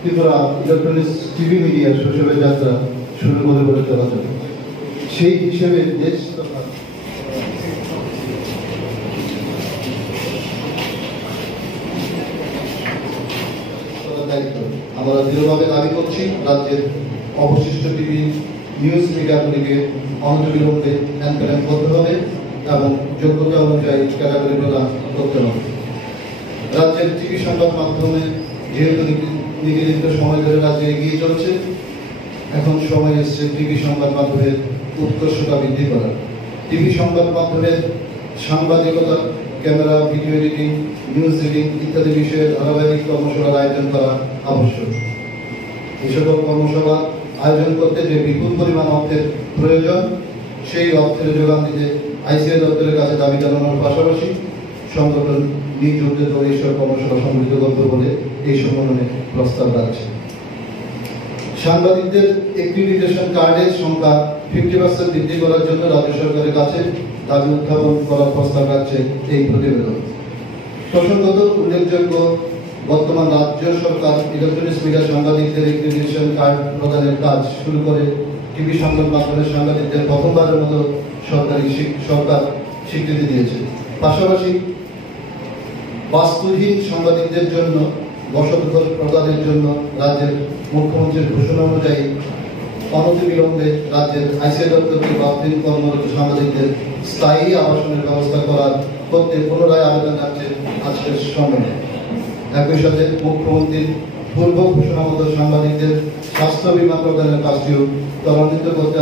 Tripura electronics TV মিডিয়ার শৈশবের যাত্রা শুরু করে বলে চলা যাবে। সেই হিসেবে দেশ তথা দায়িত্ব আমরা দৃঢ়ভাবে দাবি করছি রাজ্যের অবশিষ্ট টিভি নিউজ মিডিয়াগুলিকে অনতিবিলম্বে এনকারেজ করতে হবে এবং যোগ্যতা অনুযায়ী ক্যাটাগরি প্রদান করতে হবে। রাজ্যের টিভি সংবাদ মাধ্যমে যেহেতু নির্ধারিত সময় ধরে রাজ্যে এগিয়ে চলছে, এখন সময় এসছে টিভি সংবাদ মাধ্যমের উৎকর্ষতা বৃদ্ধি করা। টিভি সংবাদ মাধ্যমের সাংবাদিকতা, camera, video editing, news reading ইত্যাদি বিষয়ে ধারাবাহিক কর্মশালার আয়োজন করা আবশ্যক। এই সকল কর্মশালা আয়োজন করতে যে বিপুল পরিমাণ অর্থের প্রয়োজন, সেই অর্থের যোগান দিতে আইসিআই দপ্তরের কাছে দাবি জানানোর পাশাপাশি সংগঠন নিজ উদ্যোগে এইসব কর্মশালা সংগঠিত করবে বলে এই সম্মেলনে প্রস্তাব রাখছে। সাংবাদিকদের অ্যাক্রিডিটেশন কার্ডের সংখ্যা 50% বৃদ্ধি করার জন্য রাজ্য সরকারের কাছে দাবি উত্থাপন করার প্রস্তাব রাখছে এই প্রতিবেদন। প্রসঙ্গত উল্লেখযোগ্য, বর্তমান রাজ্য সরকার ইলেকট্রনিক্স মিডিয়া সাংবাদিকদের অ্যাক্রিডিটেশন কার্ড প্রদানের কাজ শুরু করে টিভি সংবাদ মাধ্যমের সাংবাদিকদের প্রথমবারের মতো সরকার স্বীকৃতি দিয়েছে। পাশাপাশি বাস্তুহীন সাংবাদিকদের জন্য বসতঘর প্রদানের জন্য রাজ্যের মুখ্যমন্ত্রীর ঘোষণা অনুযায়ী অনতিবিলম্বে রাজ্যের আইসিআই দপ্তরকে বাস্তুহীন কর্মরত সাংবাদিকদের স্থায়ী আবাসনের ব্যবস্থা করতে পুনরায় আবেদন রাখছে আজকের সম্মেলনে। একই সাথে মুখ্যমন্ত্রীর পূর্ব ঘোষণা মতো সাংবাদিকদের স্বাস্থ্য বীমা প্রদানের কাজটিও ত্বরান্বিত করতে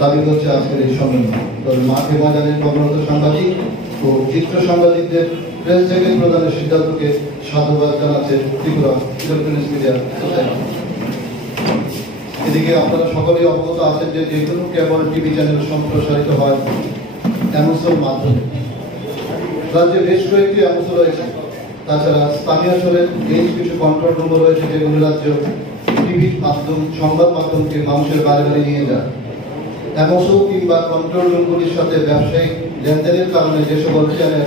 দাবি করছে আজকের এই সম্মেলন। তবে মাঠে ময়দানে কর্মরত সাংবাদিক ও চিত্র সাংবাদিকদের প্রেস জ্যাকেট প্রদানের সিদ্ধান্তকে সাধুবাদ জানাচ্ছে ত্রিপুরা ইলেকট্রনিক্স মিডিয়া সোসাইটি। এদিকে আপনারা সকলেই অবগত আছেন যে যেকোনো কেবল টিভি চ্যানেল সম্প্রসারিত হয় অ্যামোসের মাধ্যমে। রাজ্যে বেশ কয়েকটি অ্যামোস রয়েছে। তাছাড়া স্থানীয় স্তরে বেশ কিছু কন্ট্রোল রুমও রয়েছে, যেগুলো রাজ্য টিভি মাধ্যম সংবাদ মাধ্যমকে মানুষের বাইরে বাইরে নিয়ে যায়। অ্যামোস কিংবা কন্ট্রোল রুমগুলির সাথে ব্যবসায়িক লেনদেনের কারণে যে সকল চ্যানেল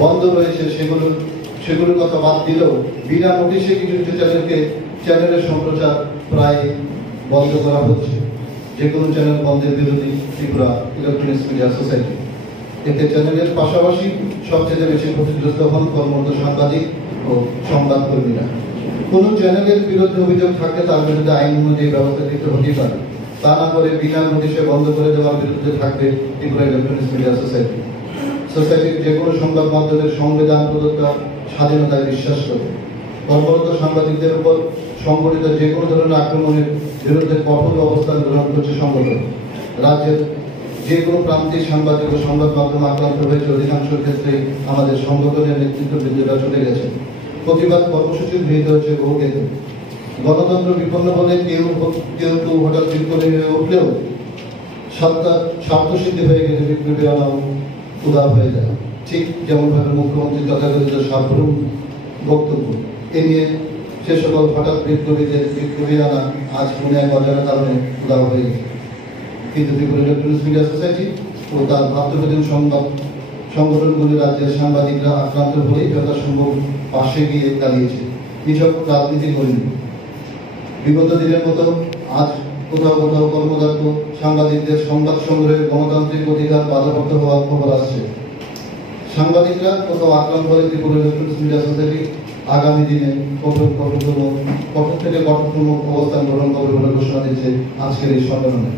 বন্ধ রয়েছে সেগুলোর কথা বাদ দিলেও বিনা নোটিশে কিছু কিছু চ্যানেলের সম্প্রচার প্রায় বন্ধ করা হচ্ছে। যে কোনো চ্যানেল বন্ধের বিরোধী ত্রিপুরা ইলেকট্রনিক্স মিডিয়া সোসাইটি। এতে চ্যানেলের পাশাপাশি সবচেয়ে বেশি ক্ষতিগ্রস্ত হন কর্মরত সাংবাদিক ও সংবাদকর্মীরা। কোনো চ্যানেলের বিরুদ্ধে অভিযোগ থাকলে তার বিরুদ্ধে আইন অনুযায়ী ব্যবস্থা নিতে হতে পারে। তা না করে বিনা নোটিশে বন্ধ করে দেওয়ার বিরুদ্ধে থাকবে ত্রিপুরা ইলেকট্রনিক্স মিডিয়া সোসাইটি। সোসাইটির যে কোনো সংবাদ মাধ্যমের সংবিধান প্রদত্ত স্বাধীনতায় বিশ্বাস করে। কর্মরত সাংবাদিকদের উপর সংঘটিত যে কোনো ধরনের আক্রমণের বিরুদ্ধে কঠোর অবস্থান গ্রহণ করছে সংগঠন। রাজ্যের যে কোনো প্রান্তিক সাংবাদিক ও সংবাদ মাধ্যম আক্রান্ত হয়েছে, অধিকাংশ ক্ষেত্রে আমাদের সংগঠনের নেতৃত্ববৃন্দরা চলে গেছে। প্রতিবাদ কর্মসূচি গৃহীত হয়েছে বহু ক্ষেত্রে। গণতন্ত্র বিপন্ন বলে কেউ হঠাৎ বিক্ষোভী হয়ে উঠলেও স্বার্থসিদ্ধি হয়ে গেলে বিক্ষোভী আনাও উদার হয়ে যায়। ঠিক যেমনভাবে মুখ্যমন্ত্রী তথাকথিত সার্বভৌম বক্তব্য এ নিয়ে সে সকল হঠাৎ বিক্ষোভী আনা আজ মনে এক অজানা কারণে উদার হয়ে গেছে। কিন্তু ত্রিপুরা ইলেকট্রনিক্স মিডিয়া সোসাইটি ও তার ভাতৃপ্রতিম সংগঠনগুলি রাজ্যের সাংবাদিকরা আক্রান্ত হলেই যথাসম্ভব পাশে গিয়ে দাঁড়িয়েছে। কৃষক রাজনীতি করেনি। বিগত দিনের মতো আজ কোথাও কোথাও কর্মরত সাংবাদিকদের সংবাদ সংগ্রহের গণতান্ত্রিক অধিকার বাধাপ্রাপ্ত হওয়ার খবর আসছে। সাংবাদিকরা কোথাও আক্রান্ত হলে ত্রিপুরা ইলেকট্রনিক্স মিডিয়া সোসাইটি আগামী দিনে কঠোর থেকে কঠোরতম অবস্থান গ্রহণ করবে বলে ঘোষণা দিচ্ছে আজকের এই সম্মেলনে।